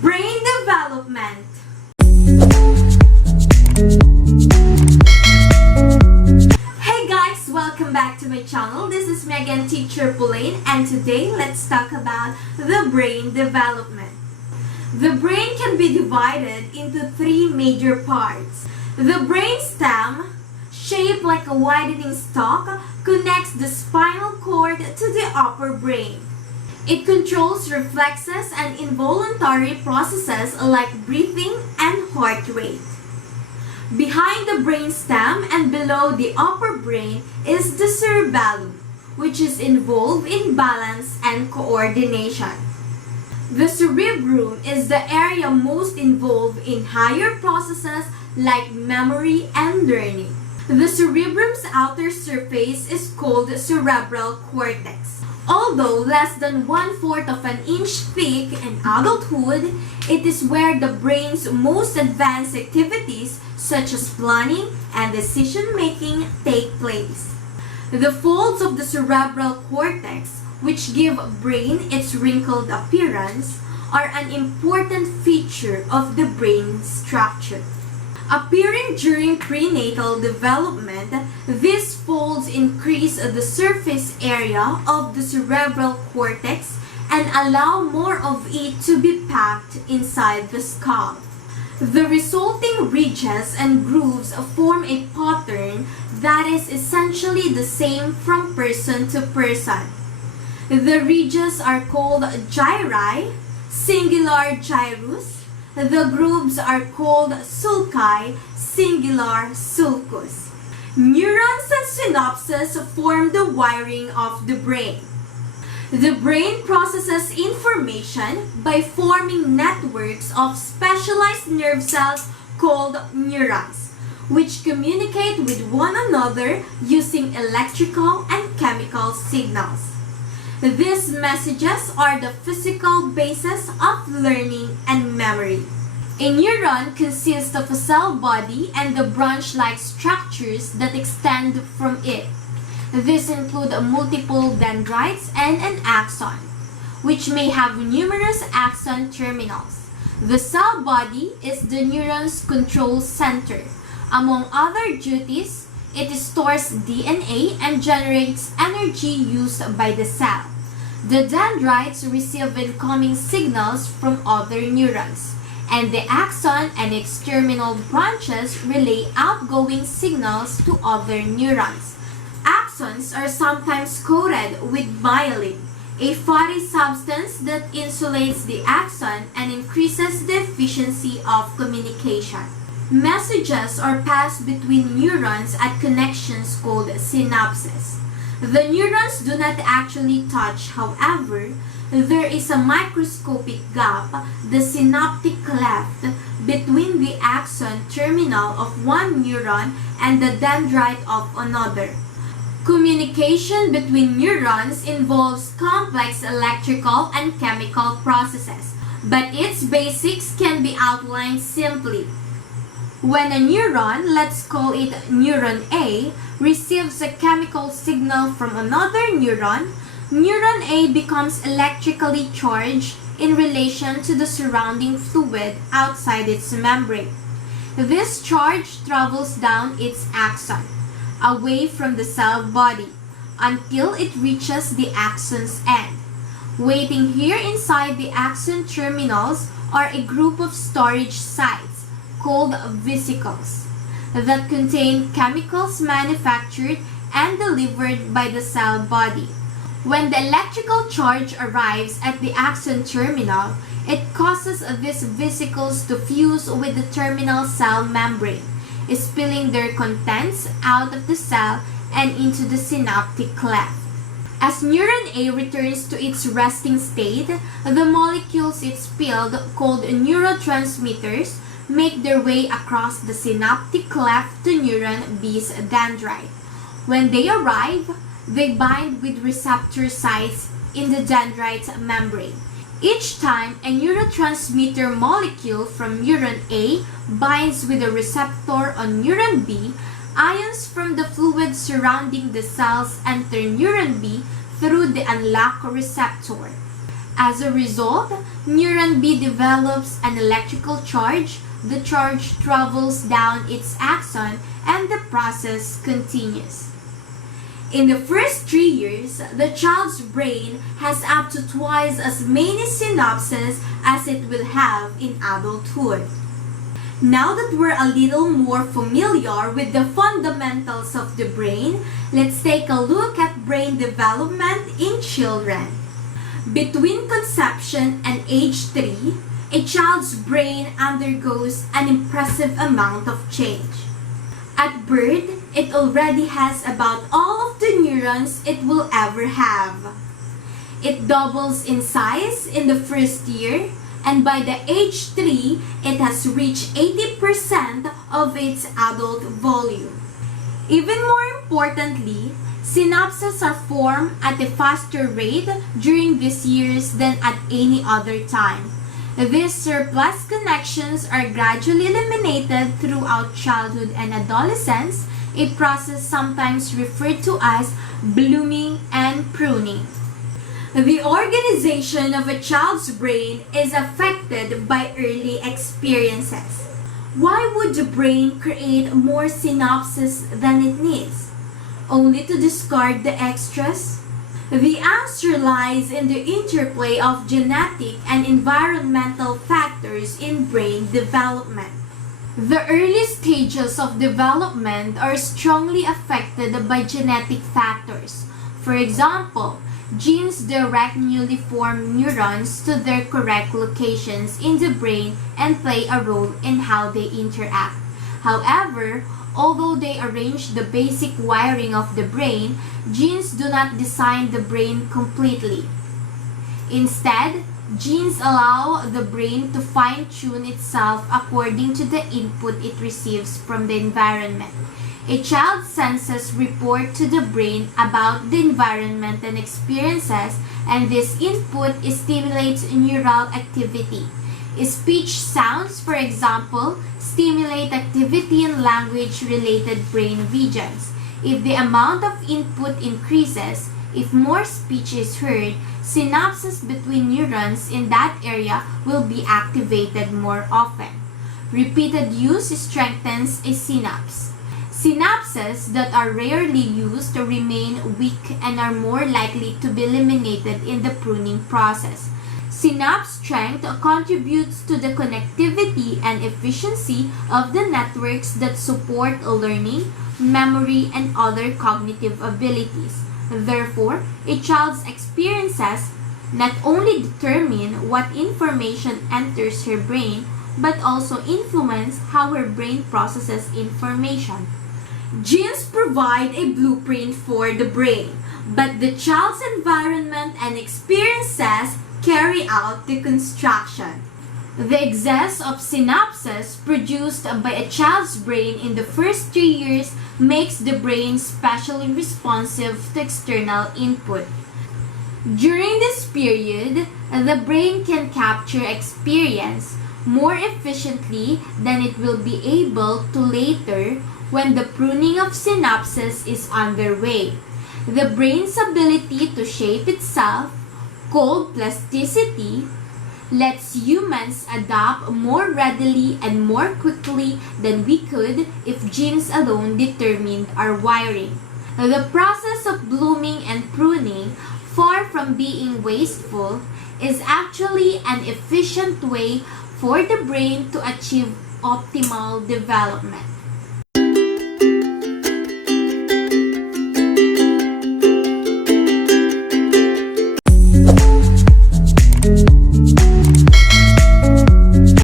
Brain development. Hey guys, welcome back to my channel. This is Megan Teacher Pauline, and today let's talk about the brain development. The brain can be divided into three major parts. The brain stem, shaped like a widening stalk, connects the spinal cord to the upper brain. It controls reflexes and involuntary processes like breathing and heart rate. Behind the brain stem and below the upper brain is the cerebellum, which is involved in balance and coordination. The cerebrum is the area most involved in higher processes like memory and learning. The cerebrum's outer surface is called cerebral cortex. Although less than 1/4 of an inch thick in adulthood, it is where the brain's most advanced activities such as planning and decision-making take place. The folds of the cerebral cortex, which give brain its wrinkled appearance, are an important feature of the brain structure. Appearing during prenatal development, these folds increase the surface area of the cerebral cortex and allow more of it to be packed inside the skull. The resulting ridges and grooves form a pattern that is essentially the same from person to person. The ridges are called gyri, singular gyrus. The grooves are called sulci, singular sulcus. Neurons and synapses form the wiring of the brain. The brain processes information by forming networks of specialized nerve cells called neurons, which communicate with one another using electrical and chemical signals. These messages are the physical basis of learning and memory. A neuron consists of a cell body and the branch-like structures that extend from it. These include multiple dendrites and an axon, which may have numerous axon terminals. The cell body is the neuron's control center. Among other duties, it stores DNA and generates energy used by the cell. The dendrites receive incoming signals from other neurons, and the axon and its terminal branches relay outgoing signals to other neurons. Axons are sometimes coated with myelin, a fatty substance that insulates the axon and increases the efficiency of communication. Messages are passed between neurons at connections called synapses. The neurons do not actually touch, however. There is a microscopic gap, the synaptic cleft, between the axon terminal of one neuron and the dendrite of another. Communication between neurons involves complex electrical and chemical processes, but its basics can be outlined simply. When a neuron, let's call it neuron A, receives a chemical signal from another neuron, neuron A becomes electrically charged in relation to the surrounding fluid outside its membrane. This charge travels down its axon, away from the cell body, until it reaches the axon's end. Waiting here inside the axon terminals are a group of storage sites called vesicles that contain chemicals manufactured and delivered by the cell body. When the electrical charge arrives at the axon terminal, it causes these vesicles to fuse with the terminal cell membrane, spilling their contents out of the cell and into the synaptic cleft. As neuron A returns to its resting state, the molecules it spilled, called neurotransmitters, make their way across the synaptic cleft to neuron B's dendrite. When they arrive, they bind with receptor sites in the dendrite membrane. Each time a neurotransmitter molecule from neuron A binds with a receptor on neuron B, ions from the fluid surrounding the cells enter neuron B through the unlock receptor. As a result, neuron B develops an electrical charge. The charge travels down its axon and the process continues. In the first 3 years, the child's brain has up to twice as many synapses as it will have in adulthood. Now that we're a little more familiar with the fundamentals of the brain, let's take a look at brain development in children. Between conception and age 3, a child's brain undergoes an impressive amount of change. At birth, it already has about all of the neurons it will ever have. It doubles in size in the first year, and by the age 3, it has reached 80% of its adult volume. Even more importantly, synapses are formed at a faster rate during these years than at any other time. These surplus connections are gradually eliminated throughout childhood and adolescence, a process sometimes referred to as blooming and pruning. The organization of a child's brain is affected by early experiences. Why would the brain create more synapses than it needs, only to discard the extras? The answer lies in the interplay of genetic and environmental factors in brain development. The early stages of development are strongly affected by genetic factors. For example, genes direct newly formed neurons to their correct locations in the brain and play a role in how they interact. However, although they arrange the basic wiring of the brain, genes do not design the brain completely. Instead, genes allow the brain to fine-tune itself according to the input it receives from the environment. A child's senses report to the brain about the environment and experiences, and this input stimulates neural activity. Speech sounds, for example, stimulate activity in language-related brain regions. If the amount of input increases, if more speech is heard, synapses between neurons in that area will be activated more often. Repeated use strengthens a synapse. Synapses that are rarely used remain weak and are more likely to be eliminated in the pruning process. Synapse strength contributes to the connectivity and efficiency of the networks that support learning, memory, and other cognitive abilities. Therefore, a child's experiences not only determine what information enters her brain, but also influence how her brain processes information. Genes provide a blueprint for the brain, but the child's environment and experiences carry out the construction. The excess of synapses produced by a child's brain in the first 3 years makes the brain specially responsive to external input. During this period, the brain can capture experience more efficiently than it will be able to later when the pruning of synapses is underway. The brain's ability to shape itself, called plasticity, lets humans adapt more readily and more quickly than we could if genes alone determined our wiring. The process of blooming and pruning, far from being wasteful, is actually an efficient way for the brain to achieve optimal development.